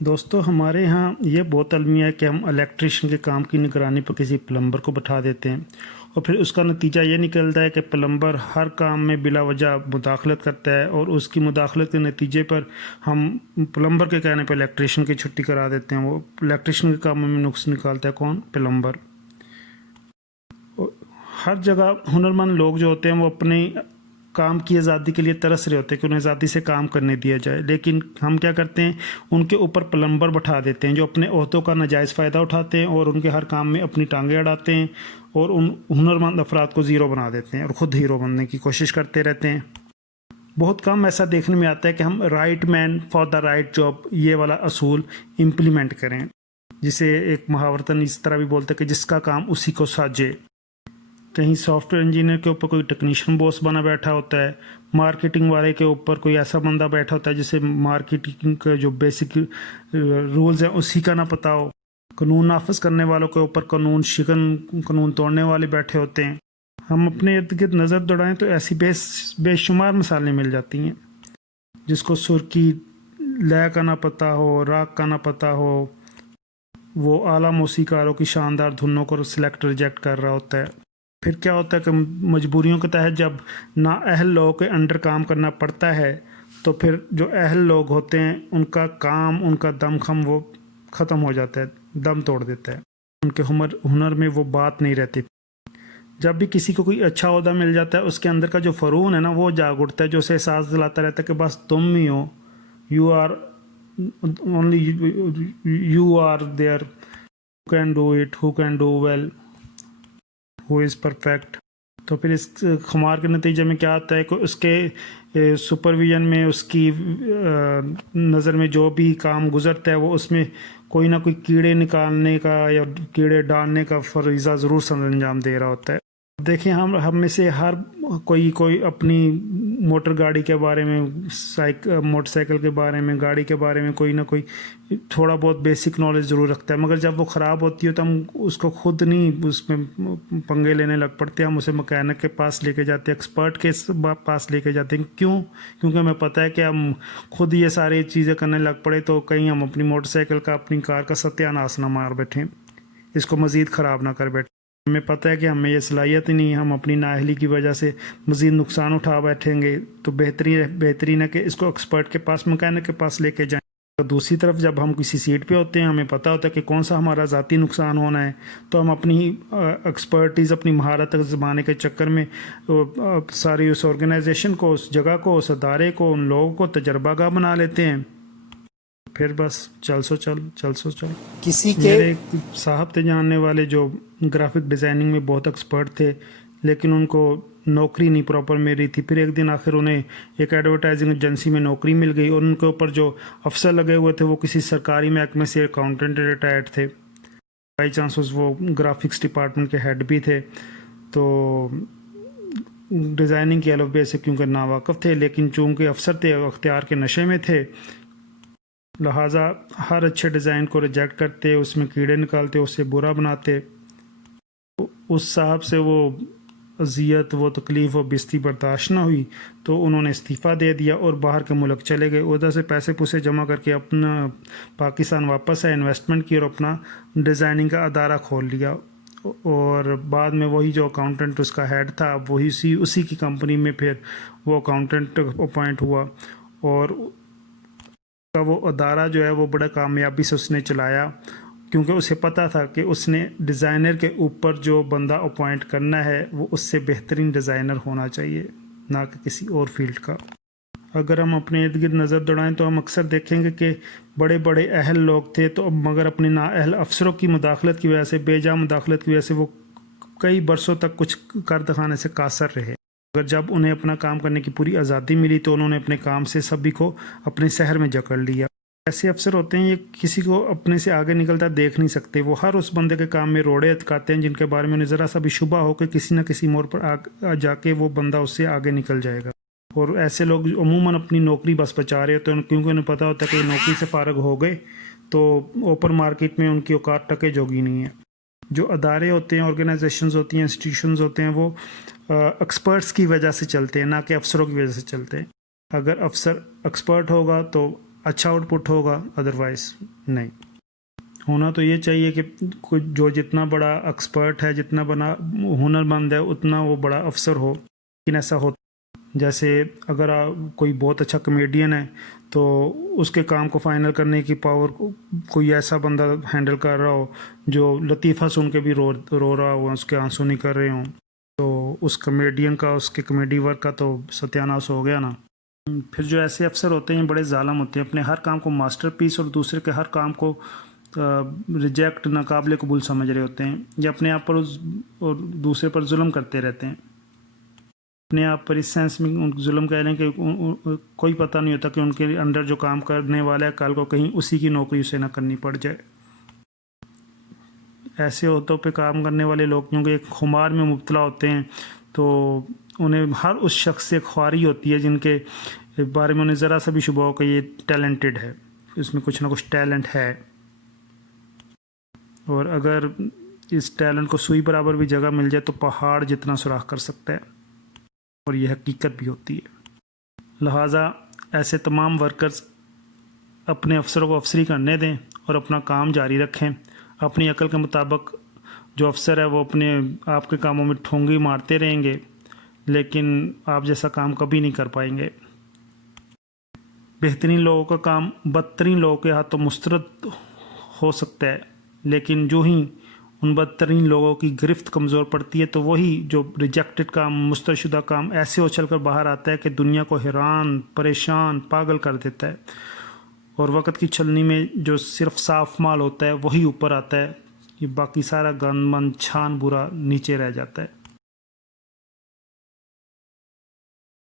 दोस्तों हमारे यहाँ ये बहुत अलमिया है कि हम इलेक्ट्रिशियन के काम की निगरानी पर किसी प्लम्बर को बैठा देते हैं और फिर उसका नतीजा ये निकलता है कि प्लम्बर हर काम में बिला वजह मुदाखलत करता है और उसकी मुदाखलत के नतीजे पर हम प्लम्बर के कहने पर इलेक्ट्रिशियन की छुट्टी करा देते हैं। वो इलेक्ट्रिशियन के काम में नुक्स निकालता है कौन? प्लम्बर। हर जगह हुनरमंद लोग जो होते हैं वो अपने काम की आज़ादी के लिए तरस रहे होते हैं कि उन्हें आज़ादी से काम करने दिया जाए, लेकिन हम क्या करते हैं, उनके ऊपर प्लम्बर बैठा देते हैं जो अपने ओहदों का नाजायज़ फ़ायदा उठाते हैं और उनके हर काम में अपनी टांगें अड़ाते हैं और उन हुनरमंद अफराद को ज़ीरो बना देते हैं और ख़ुद हीरो बनने की कोशिश करते रहते हैं। बहुत कम ऐसा देखने में आता है कि हम right man for the right job ये वाला असूल इम्प्लीमेंट करें, जिसे एक मुहावरतन इस तरह भी बोलते हैं कि जिसका काम उसी को साजे। कहीं सॉफ्टवेयर इंजीनियर के ऊपर कोई टेक्नीशियन बॉस बना बैठा होता है, मार्केटिंग वाले के ऊपर कोई ऐसा बंदा बैठा होता है जिसे मार्केटिंग का जो बेसिक रूल्स हैं उसी का ना पता हो, कानून नाफिज करने वालों के ऊपर कानून तोड़ने वाले बैठे होते हैं। हम अपने इर्द गिर्द नज़र दौड़ाएं तो ऐसी बेशुमार मिसालें मिल जाती हैं। जिसको सुर की लय का ना पता हो, राग का ना पता हो, वो आला मौसीकारों की शानदार धुनों को सिलेक्ट रिजेक्ट कर रहा होता है। फिर क्या होता है कि मजबूरियों के तहत जब ना अहल लोगों के अंडर काम करना पड़ता है तो फिर जो अहल लोग होते हैं उनका काम, उनका दमखम वो ख़त्म हो जाता है, दम तोड़ देता है, उनके हुनर में वो बात नहीं रहती। जब भी किसी को कोई अच्छा ओहदा मिल जाता है उसके अंदर का जो फ़रून है ना वो जाग उठता है, जो उसे एहसास दिलाता रहता है कि बस तुम ही हो, you are only you are there, who can do it, who can do well, who is perfect. तो फिर इस खुमार के नतीजे में क्या आता है कि उसके सुपरविजन में, उसकी नज़र में जो भी काम गुजरता है वो उसमें कोई ना कोई कीड़े निकालने का या कीड़े डालने का फरीज़ा ज़रूर अंजाम दे रहा होता है। देखिए हम में से हर कोई अपनी मोटर गाड़ी के बारे में, मोटरसाइकिल के बारे में, गाड़ी के बारे में कोई ना कोई थोड़ा बहुत बेसिक नॉलेज ज़रूर रखता है, मगर जब वो ख़राब होती है तो हम उसको खुद नहीं उसमें पंगे लेने लग पड़ते हैं। हम उसे मैकेनिक के पास लेके जाते हैं, एक्सपर्ट के पास लेके जाते हैं। क्यों? क्योंकि हमें पता है कि हम खुद ये सारी चीज़ें करने लग पड़े तो कहीं हम अपनी मोटरसाइकिल का, अपनी कार का सत्यानाश ना मार बैठें, इसको मज़ीद ख़राब ना कर बैठें। हमें पता है कि हमें ये सलाहियत ही नहीं, हम अपनी नाअहली की वजह से मज़ीद नुकसान उठा बैठेंगे, तो बेहतरीन है कि इसको एक्सपर्ट के पास, मैकेनिक के पास लेके जाएं। तो दूसरी तरफ जब हम किसी सीट पे होते हैं, हमें पता होता है कि कौन सा हमारा ज़ाती नुकसान होना है, तो हम अपनी एक्सपर्टीज़, अपनी महारत ज़माने के चक्कर में सारी उस ऑर्गेनाइजेशन को, उस जगह को, उस अदारे को, उन लोगों को तजर्बागाह बना लेते हैं। फिर बस चल सो चल। किसी के मेरे एक साहब थे जानने वाले जो ग्राफिक डिज़ाइनिंग में बहुत एक्सपर्ट थे, लेकिन उनको नौकरी नहीं प्रॉपर मिल रही थी। फिर एक दिन आखिर उन्हें एक एडवर्टाइजिंग एजेंसी में नौकरी मिल गई और उनके ऊपर जो अफसर लगे हुए थे वो किसी सरकारी महकमे से अकाउंटेंट रिटायर्ड थे। बाई चांस वो ग्राफिक्स डिपार्टमेंट के हेड भी थे, तो डिज़ाइनिंग के अलफ़बे से क्योंकि नावाकिफ़ थे, लेकिन चूँकि अफसर थे, अख्तियार के नशे में थे, लिहाजा हर अच्छे डिज़ाइन को रिजेक्ट करते, उसमें कीड़े निकालते, उससे बुरा बनाते। उस साहब से वो अजियत, वो तकलीफ़, वो बेइज्जती बर्दाश्त ना हुई तो उन्होंने इस्तीफ़ा दे दिया और बाहर के मुल्क चले गए। उधर से पैसे पुसे जमा करके अपना पाकिस्तान वापस आए, इन्वेस्टमेंट की और अपना डिज़ाइनिंग का अदारा खोल लिया। और बाद में वही जो अकाउंटेंट उसका हेड था वही उसी की कंपनी में फिर वो अकाउंटेंट अपॉइंट हुआ और का वो अदारा जो है वो बड़ा कामयाबी से उसने चलाया, क्योंकि उसे पता था कि उसने डिज़ाइनर के ऊपर जो बंदा अपॉइंट करना है वो उससे बेहतरीन डिज़ाइनर होना चाहिए, ना कि किसी और फील्ड का। अगर हम अपने इर्द गिर्द नज़र दौड़ाएं तो हम अक्सर देखेंगे कि बड़े बड़े अहल लोग थे तो मगर अपने नाअहल अफसरों की मुदाखलत की वजह से, बेजा मुदाखलत की वजह से वो कई बरसों तक कुछ कर दिखाने से कासर रहे। अगर जब उन्हें अपना काम करने की पूरी आज़ादी मिली तो उन्होंने अपने काम से सभी को अपने शहर में जकड़ लिया। ऐसे अफसर होते हैं ये किसी को अपने से आगे निकलता देख नहीं सकते, वो हर उस बंदे के काम में रोड़े अटकाते हैं जिनके बारे में उन्हें ज़रा सा भी शुबा हो कि किसी न किसी मोड़ पर जाके वो बंदा उससे आगे निकल जाएगा। और ऐसे लोग अमूमन अपनी नौकरी बस बचा रहे होते हैं, क्योंकि उन्हें पता होता है कि नौकरी से फारग हो गए तो ओपन मार्केट में उनकी औकात टके जोगी नहीं है। जो अदारे होते हैं, ऑर्गेनाइजेशंस होती हैं, इंस्टीट्यूशंस होते हैं, वो एक्सपर्ट्स की वजह से चलते हैं, ना कि अफसरों की वजह से चलते हैं। अगर अफसर एक्सपर्ट होगा तो अच्छा आउटपुट होगा, अदरवाइज नहीं। होना तो ये चाहिए कि कोई जो जितना बड़ा एक्सपर्ट है, जितना बड़ा हुनरमंद है, उतना वो बड़ा अफसर हो। लेकिन ऐसा हो, जैसे अगर कोई बहुत अच्छा कॉमेडियन है तो उसके काम को फाइनल करने की पावर कोई ऐसा बंदा हैंडल कर रहा हो जो लतीफ़ा सुन के भी रो रहा हो, उसके आंसू नहीं कर रहे हों, तो उस कॉमेडियन का, उसके कॉमेडी वर्क का तो सत्यानाश हो गया ना। फिर जो ऐसे अफसर होते हैं बड़े जालिम होते हैं, अपने हर काम को मास्टरपीस और दूसरे के हर काम को रिजेक्ट, नाकाबिले कबूल समझ रहे होते हैं, या अपने आप पर और दूसरे पर जुल्म करते रहते हैं। अपने आप पर इस सेंस में उन जुल्म कह लें कि कोई पता नहीं होता कि उनके अंडर जो काम करने वाला है कल को कहीं उसी की नौकरी उसे ना करनी पड़ जाए। ऐसे होतों पे काम करने वाले लोग क्योंकि एक खुमार में मुब्तला होते हैं, तो उन्हें हर उस शख्स से ख्वारी होती है जिनके बारे में उन्हें ज़रा सा भी शुबा हो कि ये टैलेंटेड है, इसमें कुछ ना कुछ टैलेंट है, और अगर इस टैलेंट को सुई बराबर भी जगह मिल जाए तो पहाड़ जितना सुराख कर सकता है, और यह हकीकत भी होती है। लिहाजा ऐसे तमाम वर्कर्स अपने अफसरों को अफसरी करने दें और अपना काम जारी रखें। अपनी अकल के मुताबिक जो अफसर है वो अपने आपके कामों में ठोंगी मारते रहेंगे, लेकिन आप जैसा काम कभी नहीं कर पाएंगे। बेहतरीन लोगों का काम बदतरीन लोगों के हाथों मुस्तरद हो सकता है, लेकिन जो ही उन बदतरीन लोगों की गिरफ्त कमज़ोर पड़ती है तो वही जो रिजेक्टेड काम, मुस्तरशुदा काम ऐसे उछल कर बाहर आता है कि दुनिया को हैरान, परेशान, पागल कर देता है, और वक़्त की छलनी में जो सिर्फ साफ माल होता है वही ऊपर आता है, ये बाकी सारा गंद मंद छान बुरा नीचे रह जाता है।